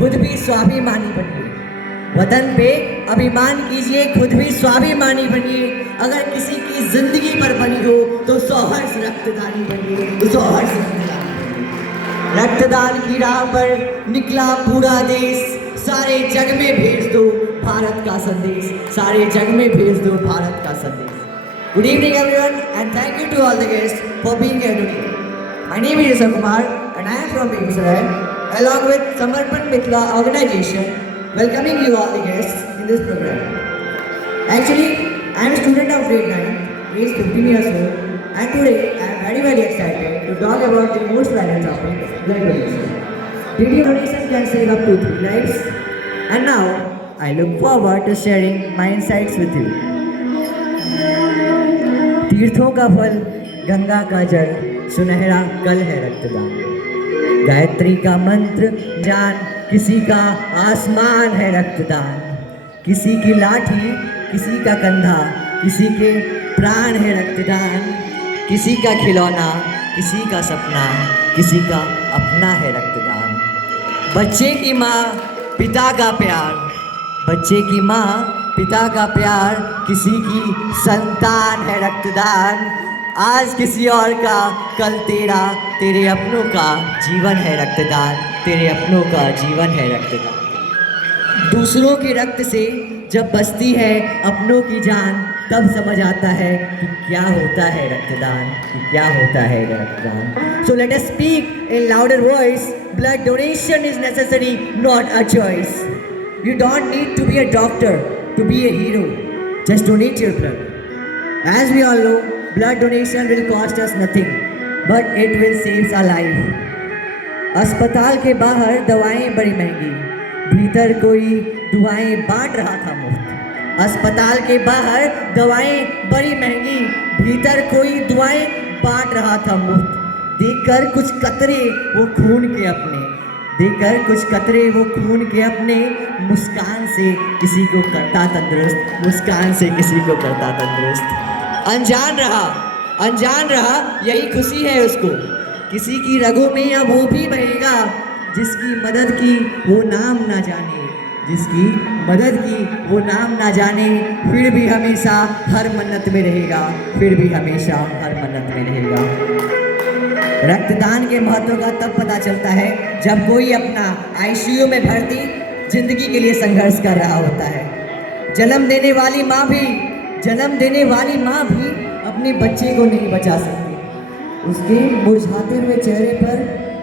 खुद भी स्वाभिमानी बनिए। वतन पे अभिमान कीजिए, खुद भी स्वाभिमानी बनिए। अगर किसी की जिंदगी पर बनी हो तो सौहर्ष रक्तदानी बनिए, तो सौहर्ष रक्तदानी बनिए। रक्तदान की राह पर निकला पूरा देश, सारे जग में भेज दो भारत का संदेश, सारे जग में भेज दो भारत का संदेश। Good evening everyone and thank you to all the guests for being here today. My name is Rishabh Kumar and I am from Begusarai along with Samarpan Mithila organization welcoming you all the guests in this program. Actually, I am a student of grade 9, age 15 years old, and today I am very excited to talk about the most viral topic, blood donation. Daily donation can save up to 3 lives, and now I look forward to sharing my insights with you. तीर्थों का फल, गंगा का जल, सुनहरा कल है रक्तदान। गायत्री का मंत्र जान, किसी का आसमान है रक्तदान। किसी की लाठी, किसी का कंधा, किसी के प्राण है रक्तदान। किसी का खिलौना, किसी का सपना, किसी का अपना है रक्तदान। बच्चे की माँ, पिता का प्यार, बच्चे की माँ, पिता का प्यार, किसी की संतान है रक्तदान। आज किसी और का, कल तेरा, तेरे अपनों का जीवन है रक्तदान, तेरे अपनों का जीवन है रक्तदान। दूसरों के रक्त से जब बचती है अपनों की जान, तब समझ आता है कि क्या होता है रक्तदान, कि क्या होता है रक्तदान। So let us speak in louder voice. Blood donation is necessary, not a choice. You don't need to be a doctor to be a hero. Just donate your blood. As we all know, blood donation will cost us nothing, but it will save our life. अस्पताल के बाहर दवाएं बड़ी महंगी, भीतर कोई दुआएं बांट रहा था मुफ्त। अस्पताल के बाहर दवाएं बड़ी महंगी, भीतर कोई दुआएं बांट रहा था मुफ्त। देखकर कुछ कतरे वो खून के अपने, देकर कुछ कतरे वो खून के अपने, मुस्कान से किसी को करता तंदुरुस्त, मुस्कान से किसी को करता तंदुरुस्त। अनजान रहा यही खुशी है उसको। किसी की रगों में अब वो भी बहेगा, जिसकी मदद की वो नाम ना जाने, जिसकी मदद की वो नाम ना जाने। फिर भी हमेशा हर मन्नत में रहेगा, फिर भी हमेशा हर मन्नत में रहेगा। रक्तदान के महत्व का तब पता चलता है जब कोई अपना आईसीयू में भर्ती जिंदगी के लिए संघर्ष कर रहा होता है। जन्म देने वाली माँ भी अपने बच्चे को नहीं बचा सकती, उसके मुरझाते हुए चेहरे पर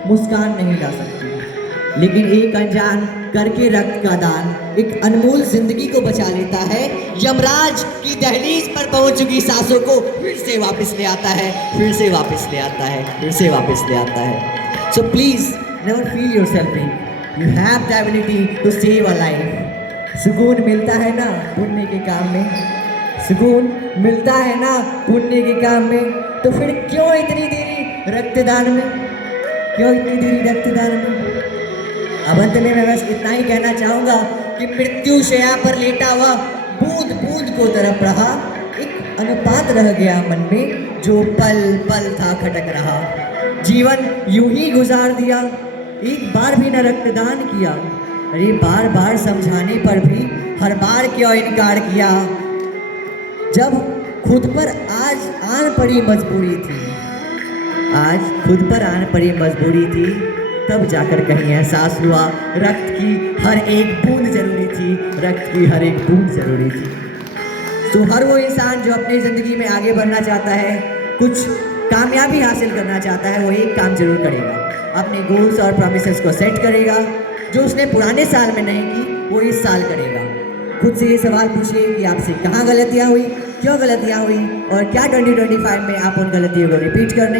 मुस्कान नहीं ला सकती। लेकिन एक अनजान करके रक्त का दान एक अनमोल जिंदगी को बचा लेता है। यमराज की दहलीज पर पहुंच चुकी सांसों को फिर से वापस ले आता है, फिर से वापस ले आता है, फिर से वापस ले आता है। So please never feel yourself weak, you have the ability to save a life. सुकून मिलता है ना पुण्य के काम में, सुकून मिलता है ना पुण्य के काम में, तो फिर क्यों इतनी देरी रक्तदान में, क्यों इतनी देरी रक्तदान में। अब अंत में मैं बस इतना ही कहना चाहूँगा कि मृत्यु शैया पर लेटा हुआ बूंद बूंद को तड़प रहा, एक अनुपात रह गया मन में जो पल पल था खटक रहा। जीवन यूं ही गुजार दिया, एक बार भी न रक्तदान किया। अरे बार बार समझाने पर भी हर बार क्यों इनकार किया। जब खुद पर आज आन पड़ी मजबूरी थी, आज खुद पर आन पड़ी मजबूरी थी, तब जाकर कहीं एहसास हुआ रक्त की हर एक बूंद जरूरी थी, रक्त की हर एक बूंद जरूरी थी। तो हर वो इंसान जो अपनी ज़िंदगी में आगे बढ़ना चाहता है, कुछ कामयाबी हासिल करना चाहता है, वो एक काम जरूर करेगा, अपने गोल्स और प्रॉमिसेस को सेट करेगा। जो उसने पुराने साल में नहीं की वो इस साल करेगा। खुद से ये सवाल पूछिए कि आपसे कहाँ गलतियाँ हुई, क्यों गलतियाँ हुई, और क्या 2025 में आप उन गलतियों को रिपीट करने